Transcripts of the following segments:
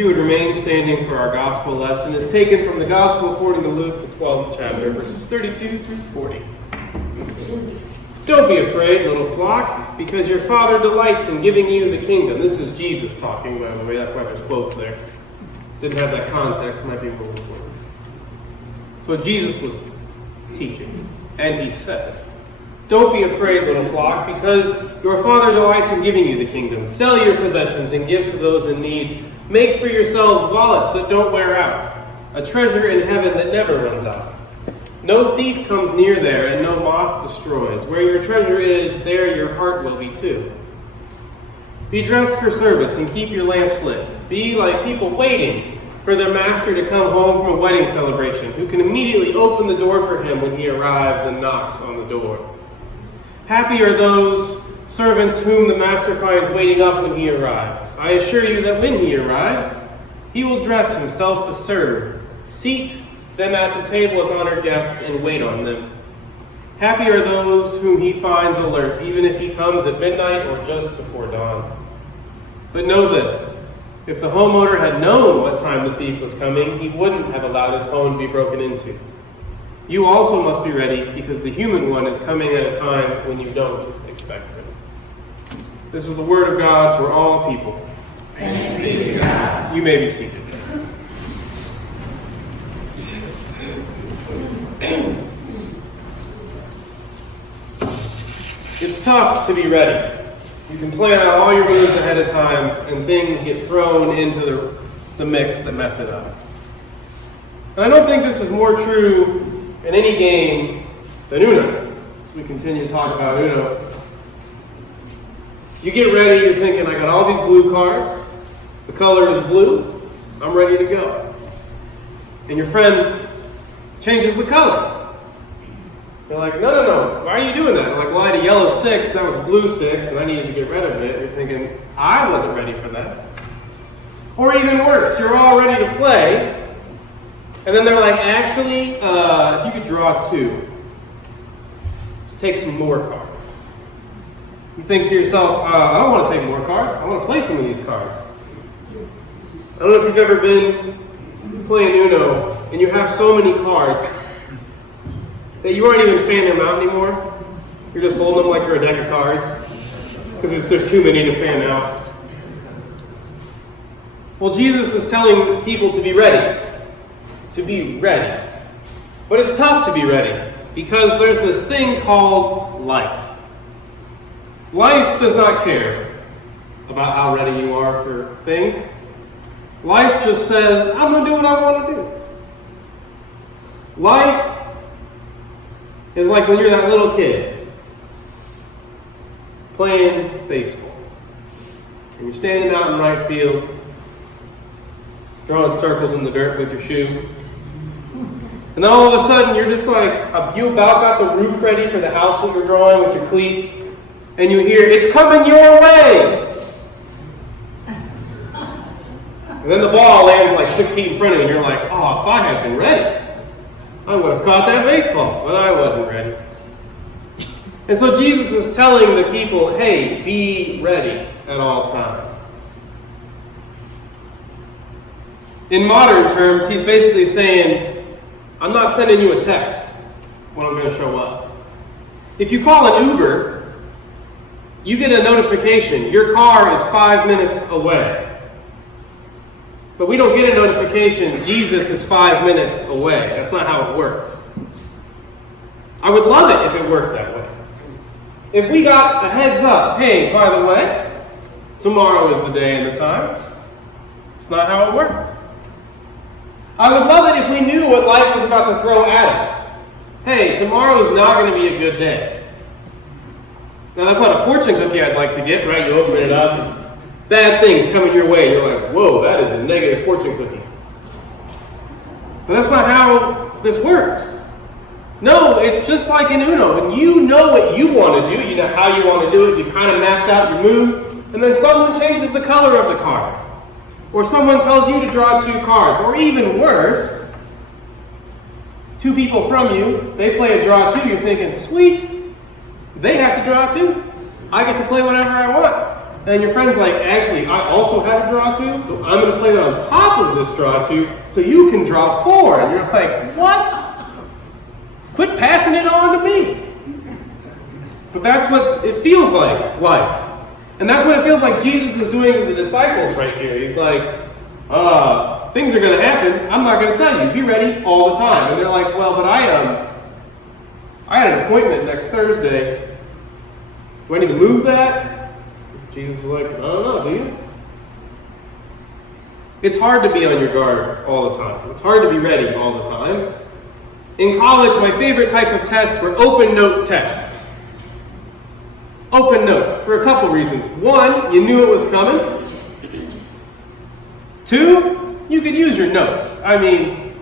you would remain standing for our gospel lesson, is taken from the Gospel according to Luke, the 12th chapter, verses 32 through 40. Don't be afraid, little flock, because your Father delights in giving you the kingdom. This is Jesus talking, by the way. That's why there's quotes there. Didn't have that context. Might be a little important. So Jesus was teaching, and he said, don't be afraid, little flock, because your Father delights in giving you the kingdom. Sell your possessions and give to those in need. Make for yourselves wallets that don't wear out, a treasure in heaven that never runs out. No thief comes near there, and no moth destroys. Where your treasure is, there your heart will be too. Be dressed for service and keep your lamps lit. Be like people waiting for their master to come home from a wedding celebration, who can immediately open the door for him when he arrives and knocks on the door. Happy are those servants whom the master finds waiting up when he arrives. I assure you that when he arrives, he will dress himself to serve, seat them at the table as honored guests, and wait on them. Happy are those whom he finds alert, even if he comes at midnight or just before dawn. But know this, if the homeowner had known what time the thief was coming, he wouldn't have allowed his home to be broken into. You also must be ready, because the human one is coming at a time when you don't expect him. This is the word of God for all people. Thanks be to God. You may be seated. It's tough to be ready. You can plan out all your moves ahead of time, and things get thrown into the mix that mess it up. And I don't think this is more true in any game than Uno. As we continue to talk about Uno. You get ready, you're thinking, I got all these blue cards. The color is blue. I'm ready to go. And your friend changes the color. They're like, no, why are you doing that? I'm like, well, I had a yellow 6, that was a blue 6, and I needed to get rid of it. You're thinking, I wasn't ready for that. Or even worse, you're all ready to play, and then they're like, actually, if you could draw 2, just take some more cards. You think to yourself, I don't want to take more cards, I want to play some of these cards. I don't know if you've ever been playing Uno, and you have so many cards that you aren't even fanning them out anymore. You're just holding them like you're a deck of cards, because there's too many to fan out. Well, Jesus is telling people to be ready. To be ready. But it's tough to be ready, because there's this thing called life. Life does not care about how ready you are for things. Life just says, I'm going to do what I want to do. Life is like when you're that little kid playing baseball. And you're standing out in right field, drawing circles in the dirt with your shoe. And then all of a sudden, you're just like, you about got the roof ready for the house that you're drawing with your cleat, and you hear, it's coming your way! And then the ball lands like 6 feet in front of you, and you're like, oh, if I had been ready, I would have caught that baseball, but I wasn't ready. And so Jesus is telling the people, hey, be ready at all times. In modern terms, he's basically saying, I'm not sending you a text when I'm going to show up. If you call an Uber, you get a notification. Your car is 5 minutes away. But we don't get a notification, Jesus is 5 minutes away. That's not how it works. I would love it if it worked that way. If we got a heads up, hey, by the way, tomorrow is the day and the time. It's not how it works. I would love it if we knew what life was about to throw at us. Hey, tomorrow is not going to be a good day. Now, that's not a fortune cookie I'd like to get, right? You open it up and bad things coming your way. You're like, whoa, that is a negative fortune cookie. But that's not how this works. No, it's just like in Uno. When you know what you want to do, you know how you want to do it, you've kind of mapped out your moves, and then someone changes the color of the card. Or someone tells you to draw 2 cards. Or even worse, 2 people from you, they play a draw 2, you're thinking, sweet, they have to draw 2. I get to play whatever I want. And your friend's like, actually, I also have a draw 2, so I'm going to play that on top of this draw 2 so you can draw 4. And you're like, what? Quit passing it on to me. But that's what it feels like, life. And that's what it feels like Jesus is doing with the disciples right here. He's like, things are going to happen. I'm not going to tell you. Be ready all the time. And they're like, well, but I had an appointment next Thursday. Do I need to move that? Jesus is like, I don't know, do you? It's hard to be on your guard all the time. It's hard to be ready all the time. In college, my favorite type of tests were open note tests. Open note, for a couple reasons. One, you knew it was coming. Two, you could use your notes. I mean,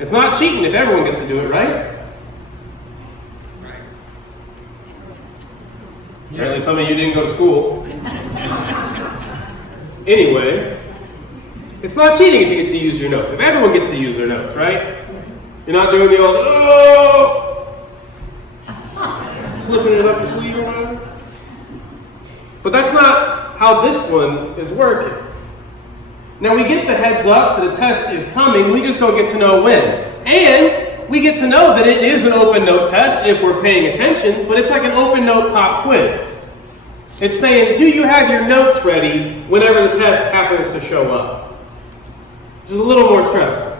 it's not cheating if everyone gets to do it, right? Apparently some of you didn't go to school. Anyway, it's not cheating if you get to use your notes. If everyone gets to use their notes, right? You're not doing the old, slipping it up your sleeve or whatever. But that's not how this one is working. Now we get the heads up that a test is coming, we just don't get to know when. And we get to know that it is an open note test if we're paying attention, but it's like an open note pop quiz. It's saying, do you have your notes ready whenever the test happens to show up? Which is a little more stressful.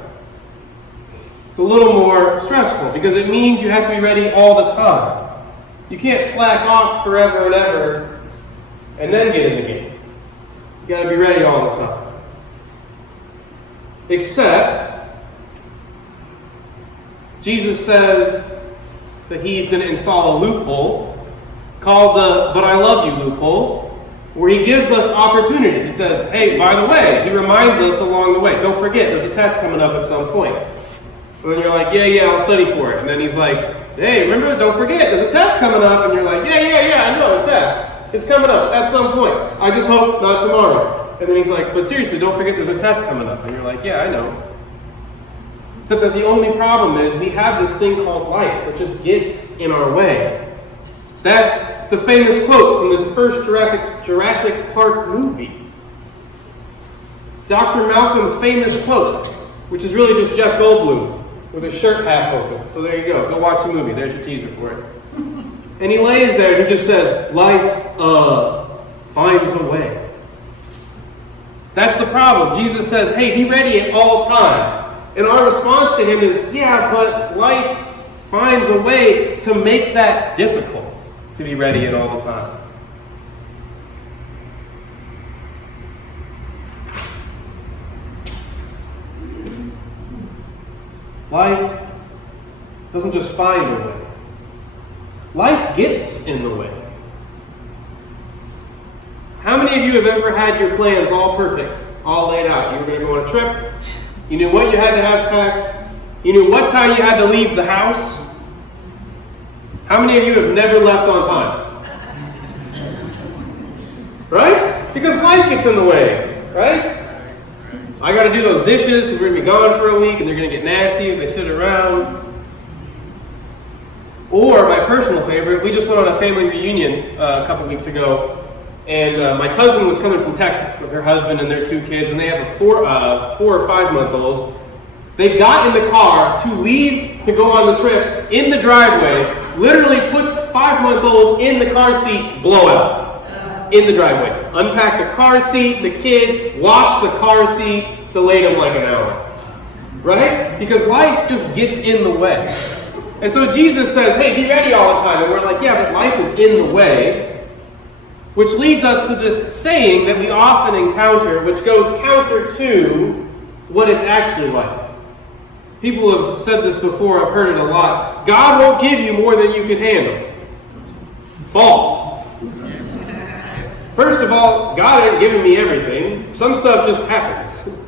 It's a little more stressful because it means you have to be ready all the time. You can't slack off forever and ever and then get in the game. You got to be ready all the time. Except, Jesus says that he's going to install a loophole called the "but I love you" loophole, where he gives us opportunities. He says, hey, by the way, he reminds us along the way, don't forget, there's a test coming up at some point. And then you're like, yeah, I'll study for it. And then he's like, hey, remember, don't forget, there's a test coming up. And you're like, yeah, I know, a test. It's coming up at some point. I just hope not tomorrow. And then he's like, but seriously, don't forget there's a test coming up. And you're like, yeah, I know. Except that the only problem is we have this thing called life that just gets in our way. That's the famous quote from the first Jurassic Park movie. Dr. Malcolm's famous quote, which is really just Jeff Goldblum with his shirt half open. So there you go. Go watch the movie. There's your teaser for it. And he lays there and he just says, life finds a way. That's the problem. Jesus says, hey, be ready at all times. And our response to him is, yeah, but life finds a way to make that difficult to be ready at all the time. Life doesn't just find a way. Life gets in the way. How many of you have ever had your plans all perfect, all laid out? You were going to go on a trip. You knew what you had to have packed. You knew what time you had to leave the house. How many of you have never left on time? Right? Because life gets in the way, right? I got to do those dishes because we're going to be gone for a week and they're going to get nasty if they sit around. Or, my personal favorite, we just went on a family reunion a couple weeks ago, and my cousin was coming from Texas with her husband and their 2 kids, and they have a 4 or 5 month old. They got in the car to leave to go on the trip in the driveway, literally puts 5-month-old in the car seat, blowout in the driveway. Unpacked the car seat, the kid, washed the car seat, delayed him like an hour. Right? Because life just gets in the way. And so Jesus says, hey, be ready all the time. And we're like, yeah, but life is in the way. Which leads us to this saying that we often encounter, which goes counter to what it's actually like. People have said this before, I've heard it a lot. God won't give you more than you can handle. False. First of all, God ain't giving me everything. Some stuff just happens.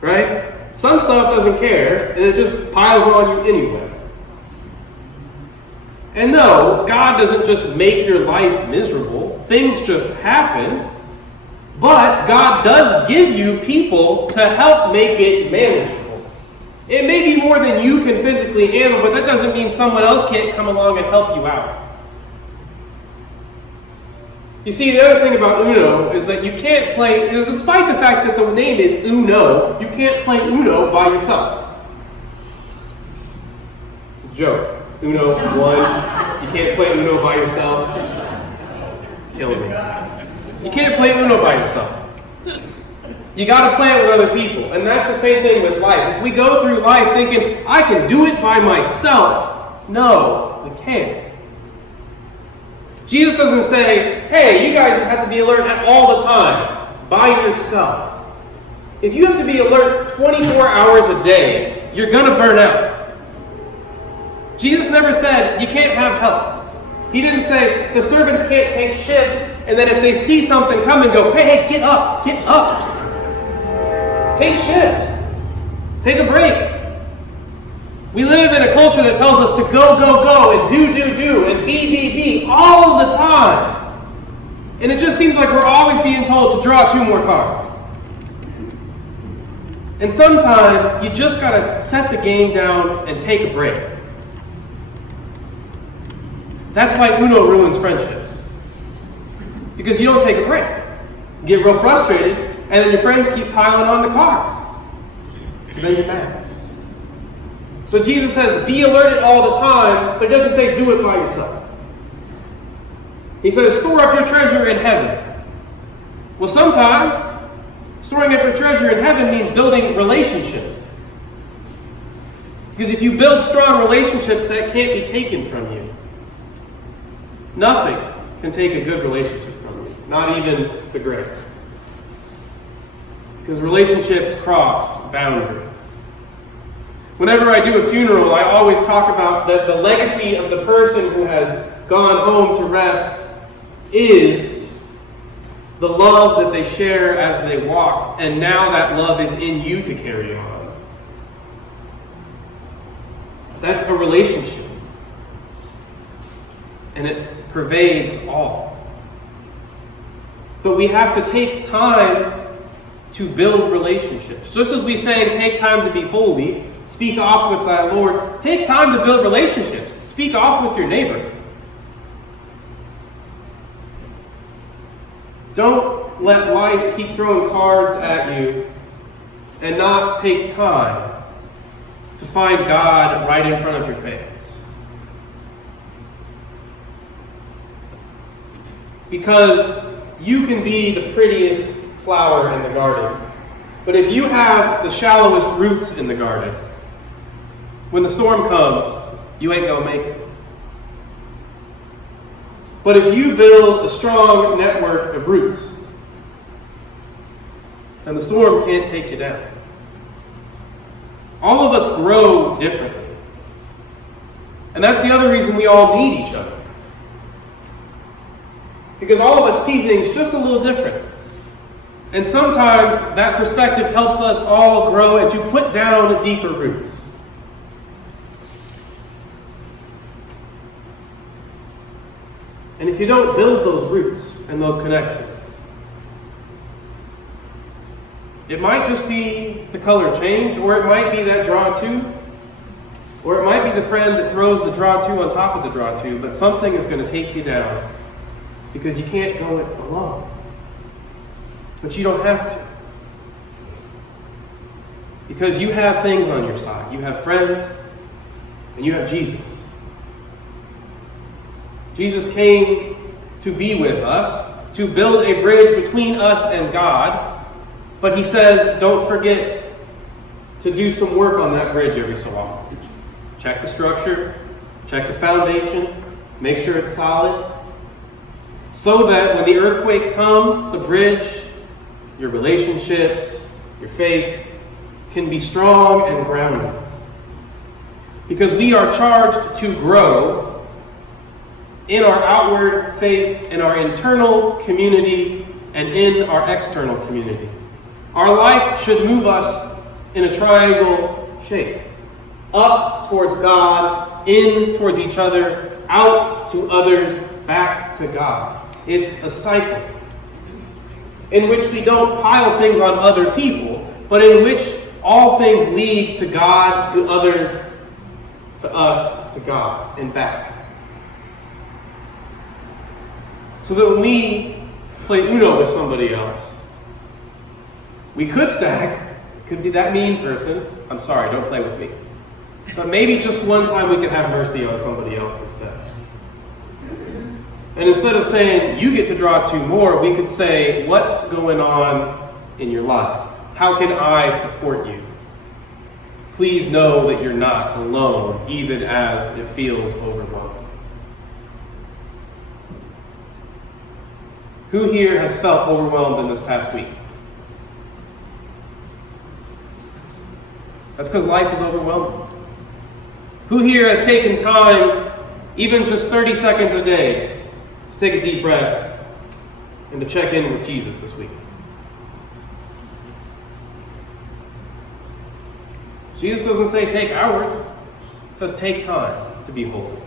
Right? Some stuff doesn't care, and it just piles on you anyway. And no, God doesn't just make your life miserable. Things just happen. But God does give you people to help make it manageable. It may be more than you can physically handle, but that doesn't mean someone else can't come along and help you out. You see, the other thing about Uno is that you can't play, despite the fact that the name is Uno, you can't play Uno by yourself. It's a joke. Uno, one. You can't play Uno by yourself. Killing me. You can't play Uno by yourself. You got to play it with other people. And that's the same thing with life. If we go through life thinking, I can do it by myself, no, we can't. Jesus doesn't say, hey, you guys have to be alert at all the times, by yourself. If you have to be alert 24 hours a day, you're going to burn out. Jesus never said, you can't have help. He didn't say, the servants can't take shifts, and then if they see something coming, go, hey, get up, get up. Take shifts. Take a break. We live in a culture that tells us to go, go, go, and do, and be, all of the time. And it just seems like we're always being told to draw 2 more cards. And sometimes you just got to set the game down and take a break. That's why Uno ruins friendships. Because you don't take a break. You get real frustrated, and then your friends keep piling on the cards. So then you're mad. But Jesus says, be alerted all the time, but he doesn't say do it by yourself. He says, store up your treasure in heaven. Well, sometimes storing up your treasure in heaven means building relationships. Because if you build strong relationships, that can't be taken from you. Nothing can take a good relationship from you, not even the grave. Because relationships cross boundaries. Whenever I do a funeral, I always talk about that the legacy of the person who has gone home to rest is the love that they share as they walked, and now that love is in you to carry on. That's a relationship. And it pervades all. But we have to take time to build relationships. Just as we sang, take time to be holy, speak oft with thy Lord. Take time to build relationships. Speak oft with your neighbor. Don't let life keep throwing cards at you and not take time to find God right in front of your face. Because you can be the prettiest flower in the garden, but if you have the shallowest roots in the garden, when the storm comes, you ain't gonna make it. But if you build a strong network of roots, then the storm can't take you down. All of us grow differently. And that's the other reason we all need each other. Because all of us see things just a little different. And sometimes that perspective helps us all grow and to put down deeper roots. And if you don't build those roots and those connections, it might just be the color change, or it might be that draw 2, or it might be the friend that throws the draw 2 on top of the draw 2, but something is going to take you down because you can't go it alone. But you don't have to. Because you have things on your side. You have friends, and you have Jesus. Jesus came to be with us, to build a bridge between us and God, but he says, don't forget to do some work on that bridge every so often. Check the structure, check the foundation, make sure it's solid, so that when the earthquake comes, the bridge, your relationships, your faith, can be strong and grounded. Because we are charged to grow in our outward faith, in our internal community, and in our external community. Our life should move us in a triangle shape. Up towards God, in towards each other, out to others, back to God. It's a cycle in which we don't pile things on other people, but in which all things lead to God, to others, to us, to God, and back. So that when we play Uno with somebody else, we could stack. Could be that mean person. I'm sorry, don't play with me. But maybe just one time we could have mercy on somebody else instead. And instead of saying, you get to draw 2 more, we could say, what's going on in your life? How can I support you? Please know that you're not alone, even as it feels overwhelming. Who here has felt overwhelmed in this past week? That's because life is overwhelming. Who here has taken time, even just 30 seconds a day, to take a deep breath and to check in with Jesus this week? Jesus doesn't say take hours. He says take time to be holy.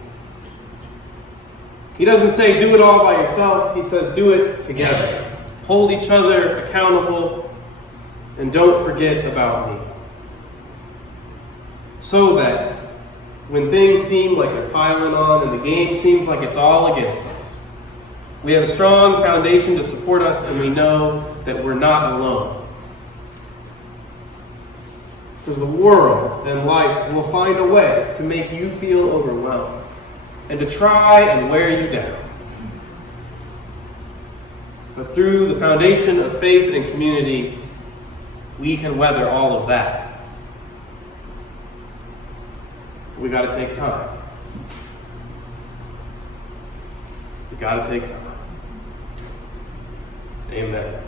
He doesn't say do it all by yourself. He says do it together. Hold each other accountable and don't forget about me. So that when things seem like they're piling on and the game seems like it's all against us, we have a strong foundation to support us and we know that we're not alone. Because the world and life will find a way to make you feel overwhelmed and to try and wear you down. But through the foundation of faith and community, we can weather all of that. We got to take time. We got to take time. Amen.